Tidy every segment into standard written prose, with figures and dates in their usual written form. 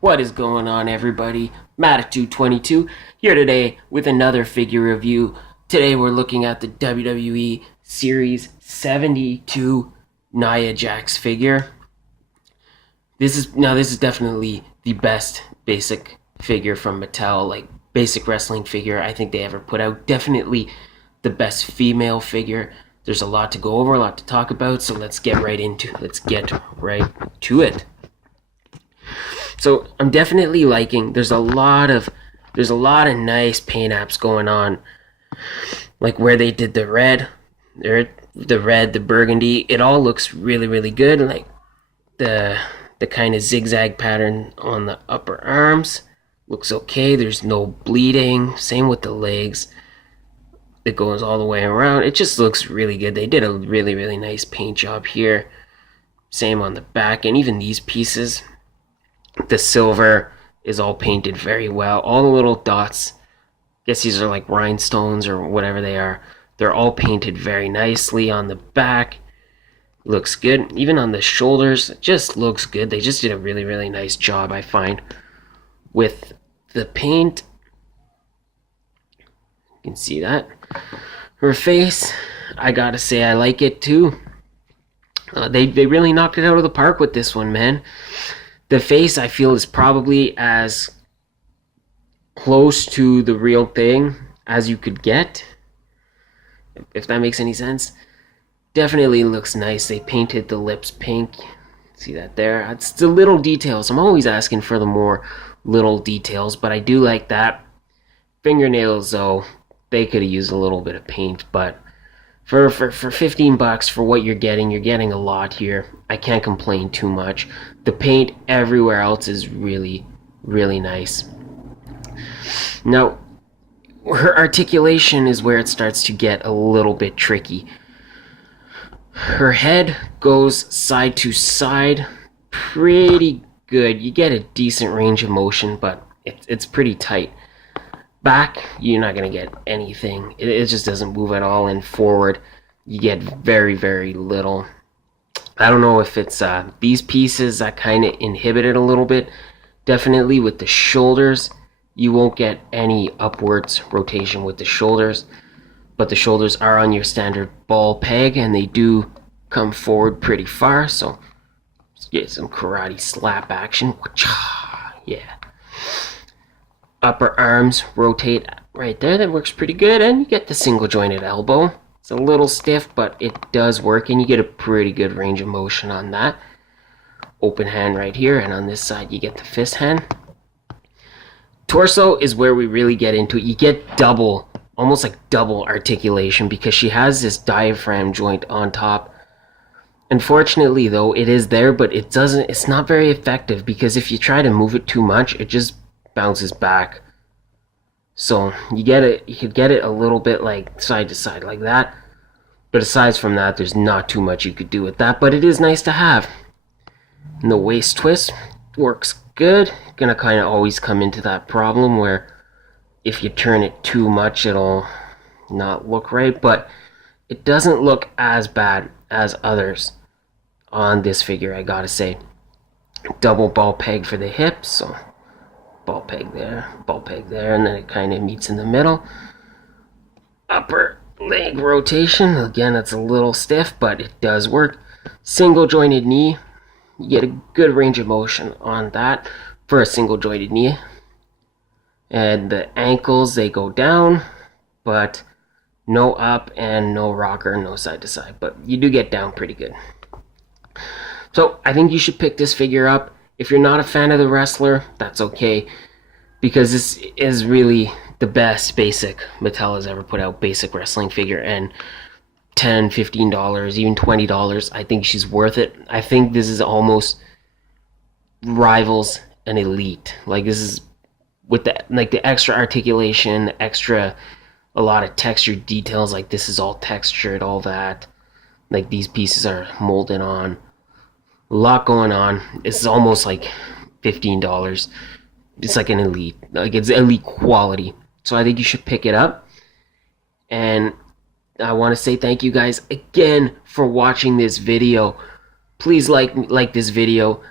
What is going on, everybody? Matitude22 here today with another figure review. Today we're looking at the WWE Series 72 Nia Jax figure. This is definitely the best basic figure from Mattel, like basic wrestling figure I think they ever put out. Definitely the best female figure. There's a lot to go over, a lot to talk about, so let's get right to it. So I'm definitely liking. There's a lot of nice paint apps going on, like where they did the red, the burgundy. It all looks really good. Like the kind of zigzag pattern on the upper arms looks okay. There's no bleeding. Same with the legs. It goes all the way around. It just looks really good. They did a really nice paint job here. Same on the back, and even these pieces. The silver is all painted very well. All the little dots, I guess these are like rhinestones or whatever they are. They're all painted very nicely on the back. Looks good. Even on the shoulders, it just looks good. They just did a really nice job, I find, with the paint. You can see that. Her face, I gotta say, I like it too. They really knocked it out of the park with this one, man. The face, I feel, is probably as close to the real thing as you could get, if that makes any sense. Definitely looks nice. They painted the lips pink. See that there? It's the little details. I'm always asking for the more little details, but I do like that. Fingernails, though, they could have used a little bit of paint, but for $15 for what you're getting a lot here. I can't complain too much. The paint everywhere else is really nice. Now, her articulation is where it starts to get a little bit tricky. Her head goes side to side pretty good. You get a decent range of motion, but it's pretty tight. Back, you're not going to get anything. It just doesn't move at all. And forward, you get very little. I don't know if it's these pieces that kind of inhibit it a little bit. Definitely with the shoulders, you won't get any upwards rotation with the shoulders. But the shoulders are on your standard ball peg, and they do come forward pretty far. So let's get some karate slap action. Yeah. Upper arms rotate right there. That works pretty good. And you get the single jointed elbow. It's a little stiff, but it does work, and you get a pretty good range of motion on that. Open hand right here, and on this side you get the fist hand. Torso is where we really get into it. You get almost like double articulation, because she has this diaphragm joint on top. Unfortunately, though, it is there, but it's not very effective, because if you try to move it too much, it just bounces back. So you could get it a little bit like side to side like that, but aside from that, there's not too much you could do with that, but it is nice to have. And the waist twist works good. Gonna kind of always come into that problem where if you turn it too much, it'll not look right, but it doesn't look as bad as others on this figure, I gotta say. Double ball peg for the hips, so ball peg there, and then it kind of meets in the middle. Upper leg rotation, again, it's a little stiff, but it does work. Single jointed knee, you get a good range of motion on that for a single jointed knee. And the ankles, they go down, but no up and no rocker, no side to side, but you do get down pretty good. So I think you should pick this figure up. If you're not a fan of the wrestler, that's okay, because this is really the best basic Mattel has ever put out basic wrestling figure, and $10, $15, even $20, I think she's worth it. I think this is almost rivals an Elite. Like, this is with the extra articulation, a lot of textured details, like this is all textured, all that. Like, these pieces are molded on. A lot going on. It's almost like $15. It's like an Elite. Like, it's Elite quality. So I think you should pick it up. And I want to say thank you guys again for watching this video. Please like this video.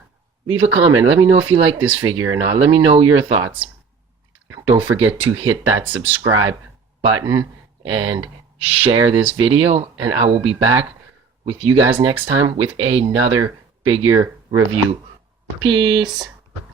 leave a comment. Let me know if you like this figure or not. Let me know your thoughts. Don't forget to hit that subscribe button and share this video, and I will be back with you guys next time with another figure review. Peace.